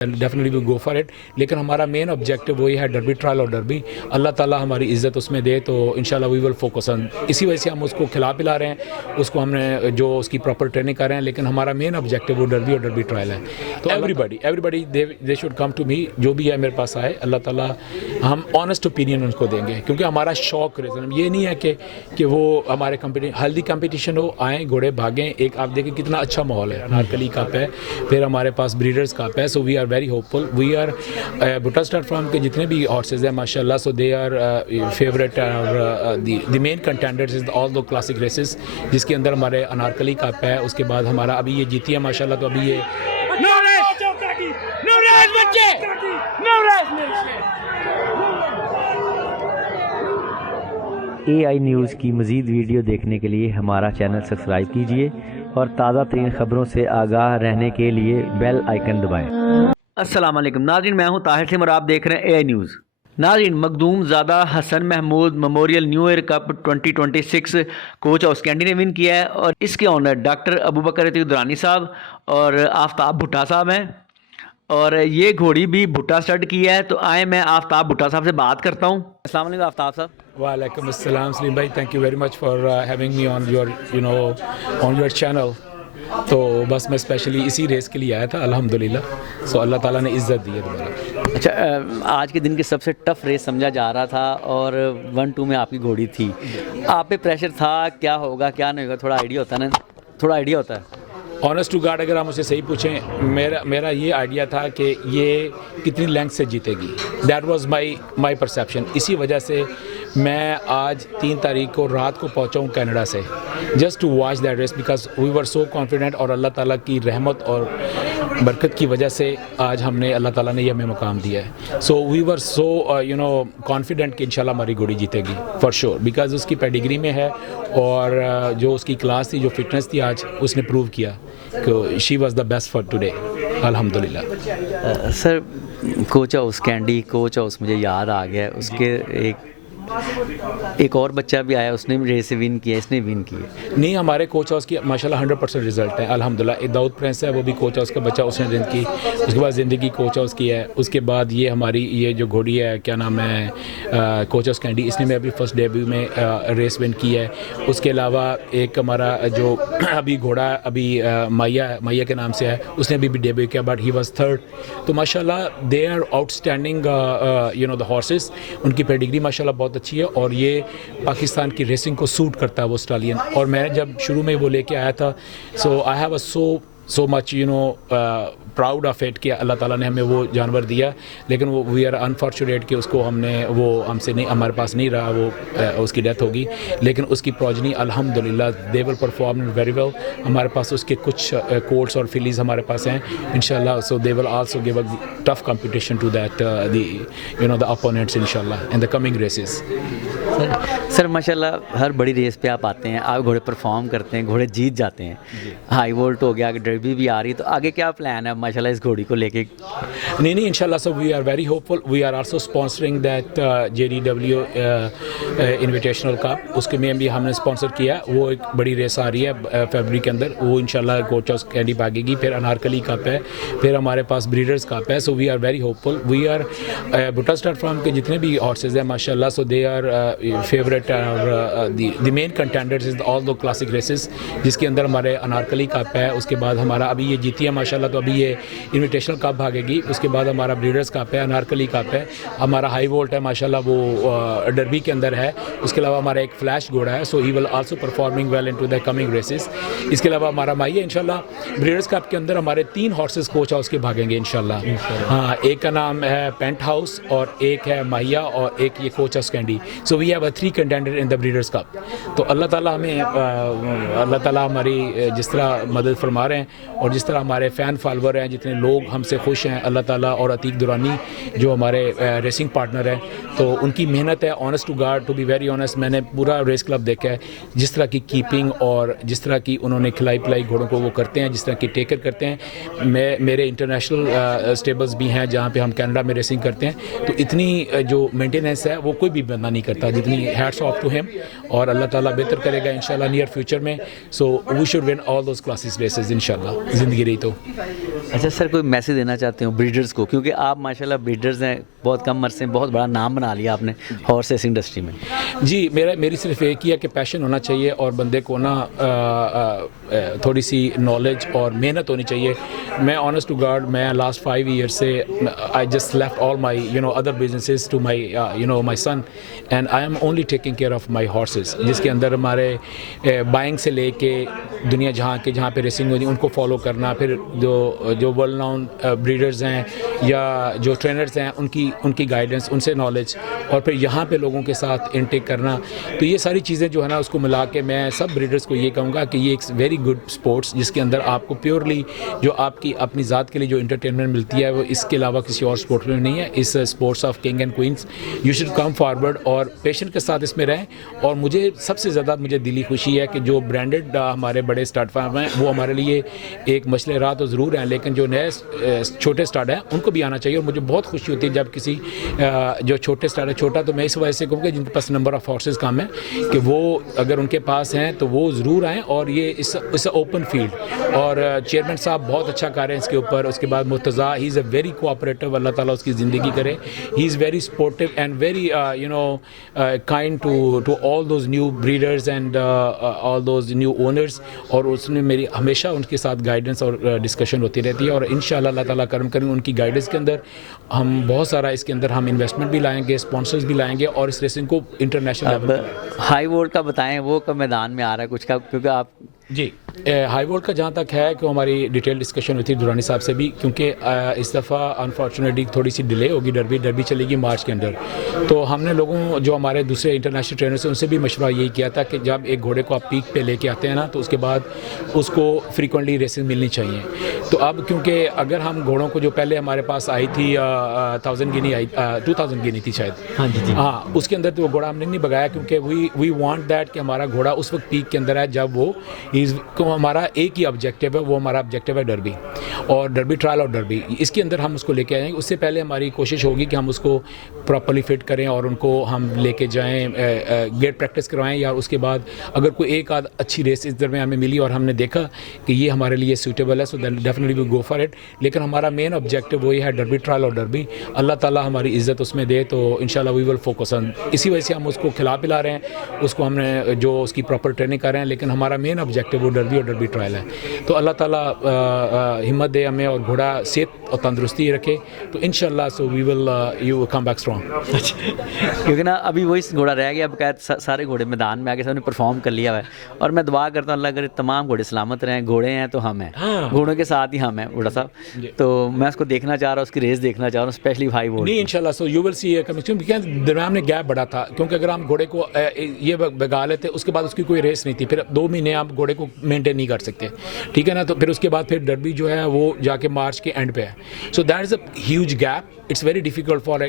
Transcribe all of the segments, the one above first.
Definitely we go for it, लेकिन हमारा main objective वही है डरबी ट्रायल और डरबी। अल्लाह ताला हमारी इज़्ज़त उसमें दे तो इंशाल्लाह वी विल फोकस ऑन, इसी वजह से हम उसको खिला पिला रहे हैं, उसको हमने जो उसकी प्रॉपर ट्रेनिंग कर रहे हैं, लेकिन हमारा मेन ऑब्जेक्टिव वो डरबी और डरबी ट्रायल है। तो everybody they should come to me, जो भी है मेरे पास आए, अल्लाह ताला हम ऑनेस्ट ओपिनियन उनको देंगे, क्योंकि हमारा शौक रीज़न ये नहीं है कि वो हमारे हेल्दी कंपटीशन हो, आएँ घोड़े भागें। एक आप देखें कितना अच्छा माहौल है, अनारकली कप है, फिर हमारे पास ब्रीडर्स कप है। So we are very hopeful, we are Bhutta stud farm के जितने भी हॉर्सेज हैं माशाल्लाह, सो दे आर फेवरेट और the main contenders is all two classic races, जिसके अंदर हमारे अनारकली कप है, उसके बाद हमारा अभी ये जीती है माशाल्लाह। तो अभी ये AI न्यूज़ की मज़ीद वीडियो देखने के लिए हमारा चैनल सब्सक्राइब कीजिए और ताज़ा तरीन ख़बरों से आगाह रहने के लिए बेल आइकन दबाएं। अस्सलाम वालेकुम नाज़रीन, मैं हूं ताहिर सिम और आप देख रहे हैं AI न्यूज़। नाज़रीन, Makhdoom Zada Hasan Mahmood memorial new year cup 2026 Coach house Candy ने विन किया है और इसके ऑनर डॉक्टर अबू बकर अतीक दुरानी साहब और आफ्ताब भुट्टा साहब हैं और ये घोड़ी भी भुट्टा स्टड की है। तो आए मैं आफ्ताब भुट्टा साहब से बात करता हूँ। अस्सलाम वालेकुम आफ्ताब साहब। वालेकुम अस्सलाम सलीम भाई, thank you very much for having me on your channel. तो बस मैं स्पेशली इसी रेस के लिए आया था अल्हम्दुलिल्लाह। सो अल्लाह ताला ने इज़्ज़त दी है दोबारा। अच्छा, आज के दिन की सबसे टफ रेस समझा जा रहा था और 1-2 में आपकी घोड़ी थी, आप पे प्रेशर था, क्या होगा क्या नहीं होगा, थोड़ा आइडिया होता है ना, थोड़ा आइडिया होता है? ऑनेस्ट टू गार्ड अगर आप मुझसे सही पूछें, मेरा ये आइडिया था कि ये कितनी लेंथ से जीतेगी, दैट वाज माय परसेप्शन। इसी वजह से मैं आज 3 तारीख को रात को पहुंचा हूँ कनाडा से, just to watch that race, because we were so confident और अल्लाह ताला की रहमत और बरकत की वजह से आज हमने अल्लाह ताला ने ये हमें मुकाम दिया है। So we were so confident कि इंशाल्लाह हमारी घोड़ी जीतेगी फॉर श्योर, बिकॉज उसकी पेडिग्री में है और जो उसकी क्लास थी, जो फिटनेस थी, आज उसने प्रूव किया कि she was the best for today अल्हम्दुलिल्लाह। Sir, coach house Candy coach house मुझे याद आ गया, उसके एक और बच्चा भी आया, उसने भी रेस विन किया, इसने विन किया नहीं, हमारे कोच हाउस की माशाल्लाह 100% रिजल्ट है अल्हम्दुलिल्लाह। एक दाऊद प्रिंस है, वो भी कोच हाउस का बच्चा, उसने जिंद की, उसके बाद ज़िंदगी कोच हाउस की है। उसके बाद ये हमारी ये जो घोड़ी है, क्या नाम है, कोच हाउस कैंडी, इसने में अभी फर्स्ट डेब्यू में रेस विन की है। उसके अलावा एक हमारा जो अभी घोड़ा अभी मैया के नाम से है, उसने अभी भी डेब्यू किया, बट ही वाज थर्ड। तो माशाल्लाह they are outstanding the horses, उनकी पेडिग्री माशाल्लाह बहुत अच्छी है और ये पाकिस्तान की रेसिंग को सूट करता है वो स्टालियन। और मैं जब शुरू में वो लेके आया था, so I have a so much proud of it कि अल्लाह ताला ने हमें वो जानवर दिया, लेकिन वो वी आर अनफॉर्चुनेट कि उसको वो हमसे नहीं, हमारे पास नहीं रहा, वो उसकी डेथ होगी। लेकिन उसकी प्रोजनी अल्हम्दुलिल्लाह they will perform very well. हमारे पास उसके कुछ कोल्ट्स और फिलीज हमारे पास हैं इंशाल्लाह। So they will also give a tough competition to that the opponents इंशाल्लाह in the coming races. Sir माशाल्लाह हर बड़ी रेस पे आप आते हैं, आप घोड़े परफॉर्म करते हैं, घोड़े जीत जाते हैं, हाई वोल्ट हो गया, आगे डर्बी भी आ रही है, तो आगे क्या प्लान है माशाल्लाह इस घोड़ी को लेके? नहीं इंशाल्लाह। So we are very hopeful, we are also sponsoring that JDW invitational cup, उसके में भी हमने स्पॉन्सर किया। वो एक बड़ी रेस आ रही है फरवरी के अंदर, वो इंशाल्लाह कोच हाउस कैंडी भागेगी। फिर अनारकली कप है, फिर हमारे पास ब्रीडर्स कप है। So we are very hopeful, we are Bhutta stud farm के जितने भी हॉर्सेज हैं माशाल्लाह, सो दे आर फेवरेट और the main contenders is all two classic races, जिसके अंदर हमारे अनारकली कप है, उसके बाद हमारा अभी ये जीती है माशाल्लाह, तो अभी ये इन्विटेशनल कप भागेगी। उसके बाद हमारा ब्रीडर्स कप है, अनारकली कप है, हमारा हाई वोल्ट है माशाल्लाह, वो डरबी के अंदर है। उसके अलावा हमारा एक फ्लैश घोड़ा है, so he will also performing well into the coming races. इसके अलावा हमारा माइया इंशाल्लाह ब्रीडर्स कप के अंदर हमारे 3 हॉर्सेस कोच हाउस के भागेंगे इंशाल्लाह। हाँ, एक का नाम है पेंट हाउस और एक है माइया और एक ये Coach house Candy. So we have 3 contender in the breeders cup. तो अल्लाह ताला हमारी जिस तरह मदद फरमा रहे हैं और जिस तरह हमारे फ़ैन फॉलोवर हैं, जितने लोग हमसे खुश हैं, अल्लाह ताला और अतीक दुरानी जो हमारे रेसिंग पार्टनर हैं, तो उनकी मेहनत है। Honest to God, to be very honest, मैंने पूरा रेस क्लब देखा है, जिस तरह की कीपिंग और जिस तरह की उन्होंने खिलाई पिलाई घोड़ों को वो करते हैं, जिस तरह की टेकर करते हैं। मेरे इंटरनेशनल स्टेबल्स भी हैं जहाँ पे हम कनाडा में रेसिंग करते हैं, तो इतनी जो मेंटेनेंस है वो कोई भी बंदा नहीं करता जितनी। हैट्स ऑफ टू हिम, और अल्लाह ताला बेहतर करेगा इंशाल्लाह नियर फ्यूचर में। So we should win all those classes races इंशाल्लाह, ज़िंदगी रही तो। اچھا سر، کوئی میسیج دینا چاہتے ہوں بریڈرز کو، کیونکہ آپ ماشاءاللہ بریڈرز ہیں، بہت کم عرصے میں بہت بڑا نام بنا لیا آپ نے ہارس ریسنگ انڈسٹری میں. جی میری صرف ایک ہی ہے کہ پیشن ہونا چاہیے اور بندے کو نا تھوڑی سی نالج اور محنت ہونی چاہیے. میں آنیسٹ ٹو گاڈ میں لاسٹ 5 ایئر سے I just left all my other businesses to my my son and I am only taking care of my horses, جس کے اندر ہمارے بائنگ سے لے کے دنیا جہاں پہ ریسنگ ہوتی ہے ان کو فالو کرنا، پھر جو ورلڈ ناؤن بریڈرز ہیں یا جو ٹرینرز ہیں ان کی گائیڈنس، ان سے نالج، اور پھر یہاں پہ لوگوں کے ساتھ انٹیک کرنا. تو یہ ساری چیزیں جو ہے نا اس کو ملا کے میں سب بریڈرز کو یہ کہوں گا کہ یہ ایک ویری گڈ اسپورٹس جس کے اندر آپ کو پیورلی جو آپ کی اپنی ذات کے لیے جو انٹرٹینمنٹ ملتی ہے وہ اس کے علاوہ کسی اور اسپورٹ میں نہیں ہے. اس sports of king and queens you should come forward اور پیشن کے ساتھ اس میں رہیں. اور مجھے سب سے زیادہ دلی خوشی ہے کہ جو برانڈڈ ہمارے بڑے اسٹارٹ فارم ہیں وہ ہمارے لیے ایک مشعل راہ تو ضرور ہیں، لیکن جو نئے چھوٹے اسٹارٹ ہیں ان کو بھی آنا چاہیے. اور مجھے بہت خوشی ہوتی ہے جب کسی جو چھوٹے اسٹارٹ ہے، چھوٹا تو میں اس وجہ سے کہوں گا جن کے پاس نمبر آف ہارسز کم ہے کہ وہ اگر ان کے پاس ہیں تو وہ ضرور آئیں. اور یہ اس اوپن فیلڈ اور چیئرمین صاحب بہت اچھا کر رہے ہیں اس کے اوپر. اس کے بعد Murtaza he is a very cooperative, اللہ تعالیٰ اس کی زندگی کرے. He is very supportive and very kind to all those new breeders and all those new owners. اور اس نے میری ہمیشہ ان کے ساتھ گائیڈنس اور ڈسکشن ہوتی رہتی ہے. اور انشاءاللہ اللہ تعالیٰ کرم کریں ان کی گائیڈنس کے اندر ہم بہت سارا اس کے اندر ہم انویسٹمنٹ بھی لائیں گے، اسپانسرز بھی لائیں گے اور اس ریسنگ کو انٹرنیشنل اب ہائی وولٹ کا بتائیں، وہ کب میدان میں آ رہا ہے کچھ کا، کیونکہ آپ جی ہائی وولٹ کا جہاں تک ہے کہ ہماری ڈیٹیل ڈسکشن ہوئی تھی درانی صاحب سے بھی، کیونکہ اس دفعہ انفارچونیٹلی تھوڑی سی ڈیلے ہوگی. ڈربی چلے گی مارچ کے اندر. تو ہم نے لوگوں جو ہمارے دوسرے انٹرنیشنل ٹرینرز ہیں ان سے بھی مشورہ یہی کیا تھا کہ جب ایک گھوڑے کو آپ پیک پہ لے کے آتے ہیں نا تو اس کے بعد اس کو فریکوینٹلی ریسنگ ملنی چاہیے. تو اب کیونکہ اگر ہم گھوڑوں کو جو پہلے ہمارے پاس آئی تھی 1000 گینی آئی 2000 گینی تھی شاید، ہاں اس کے اندر تو وہ گھوڑا ہم نے نہیں بگایا کیونکہ وی وانٹ دیٹ کہ ہمارا گھوڑا اس وقت پیک کے اندر ہے جب وہ ہمارا ایک ہی آبجیکٹیو ہے، وہ ہمارا آبجیکٹیو ہے ڈربی اور ڈربی ٹرائل اور ڈربی. اس کے اندر ہم اس کو لے کے آئیں گے. اس سے پہلے ہماری کوشش ہوگی کہ ہم اس کو پراپرلی فٹ کریں اور ان کو ہم لے کے جائیں، گیٹ پریکٹس کروائیں. یا اس کے بعد اگر کوئی ایک آدھ اچھی ریس اس درمیان ہمیں ملی اور ہم نے دیکھا کہ یہ ہمارے لیے سوٹیبل ہے so then definitely we go for it. لیکن ہمارا مین آبجیکٹیو وہی ہے ڈربی ٹرائل اور ڈربی. اللہ تعالیٰ ہماری عزت اس میں دے تو انشاءاللہ وی ول فوکس آن. اسی وجہ سے ہم اس کو کھلا پلا رہے ہیں، اس کو ہم نے جو اس کی پراپر ٹریننگ کر رہے ہیں. لیکن ہمارا مین آبجیکٹیو وہ ڈربی اور ڈربی ٹرائل ہے. تو اللہ تعالیٰ ہمت دے ہمیں اور گھوڑا صحت اور تندرستی رکھے تو انشاءاللہ so we will you come back strong. کیونکہ نا ابھی وہی گھوڑا رہ گیا، اب سارے گھوڑے میدان میں آگے سب نے پرفارم کر لیا ہے. اور میں دعا کرتا ہوں اللہ کرے تمام گھوڑے سلامت رہیں. گھوڑے ہیں تو ہم ہیں، گھوڑوں کے ساتھ ہی ہم ہیں بوڑھا صاحب. تو میں اس کو دیکھنا چاہ رہا ہوں، اس کی ریس دیکھنا چاہ رہا ہوں، اسپیشلی ہائی وولٹ. نہیں انشاءاللہ سو یو ول سی درمیان میں گیپ بڑا تھا کیونکہ اگر ہم گھوڑے کو یہ بگا لیتے اس کے بعد اس کی کوئی ریس نہیں تھی، پھر 2 مہینے آپ گھوڑے کو مینٹین نہیں کر سکتے، ٹھیک ہے نا. تو پھر اس کے بعد پھر ڈربی جو ہے وہ جا کے مارچ کے اینڈ پہ ہے. So that is a huge gap. It's very difficult for a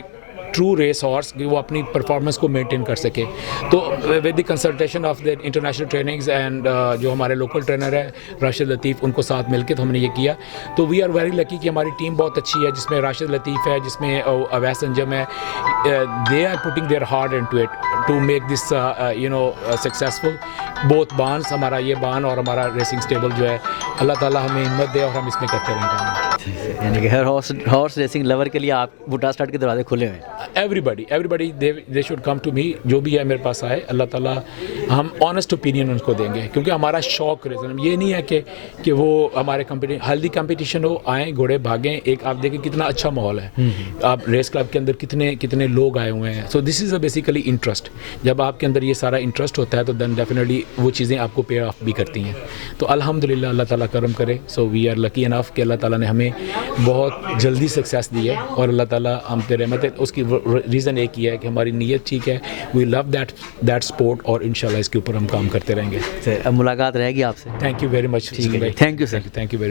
true race horse کہ وہ اپنی پرفارمنس کو مینٹین کر سکے. تو with the consultation of the international trainings and جو ہمارے لوکل ٹرینر ہے راشد لطیف، ان کو ساتھ مل کے تو ہم نے یہ کیا. تو وی آر ویری لکی کہ ہماری ٹیم بہت اچھی ہے جس میں راشد لطیف ہے، جس میں اویس انجم ہے. They are putting their heart into it to make this successful. Both بانس، ہمارا یہ بان اور ہمارا ریسنگ اسٹیبل جو ہے، اللہ تعالیٰ ہمیں ہمت دے اور ہم اس میں کرتے رہیں گے. یعنی کہ ہر ہارس ریسنگ لور کے لیے آپ بھٹا اسٹارٹ کے دروازے کھلے ہوئے ہیں. Every day should come to me. جو بھی ہے میرے پاس آئے، اللہ تعالیٰ ہم آنیسٹ اوپینین ان کو دیں گے کیونکہ ہمارا شوق ریزن یہ نہیں ہے کہ وہ ہمارے ہیلدی کمپٹیشن ہو، آئیں گھوڑے بھاگیں. ایک آپ دیکھیں کتنا اچھا ماحول ہے، آپ ریس کلب کے اندر کتنے لوگ آئے ہوئے ہیں. سو دس از اے بیسیکلی انٹرسٹ. جب آپ کے اندر یہ سارا انٹرسٹ ہوتا ہے تو دین ڈیفینیٹلی وہ چیزیں آپ کو پے آف بھی کرتی ہیں. تو الحمدللہ اللہ تعالیٰ کرم کرے. سو وی آر لکی انف کہ اللہ تعالیٰ نے ہمیں بہت جلدی سکسیس دی ہے اور اللہ تعالیٰ ہم پہ رحمت ہے. اس کی ریزن ایک ہی ہے کہ ہماری نیت ٹھیک ہے. وی لو دیٹ اسپورٹ اور انشاءاللہ اس کے اوپر ہم کام کرتے رہیں گے. اب ملاقات رہے گی آپ سے. Thank you very much. Thank you sir. Thank you very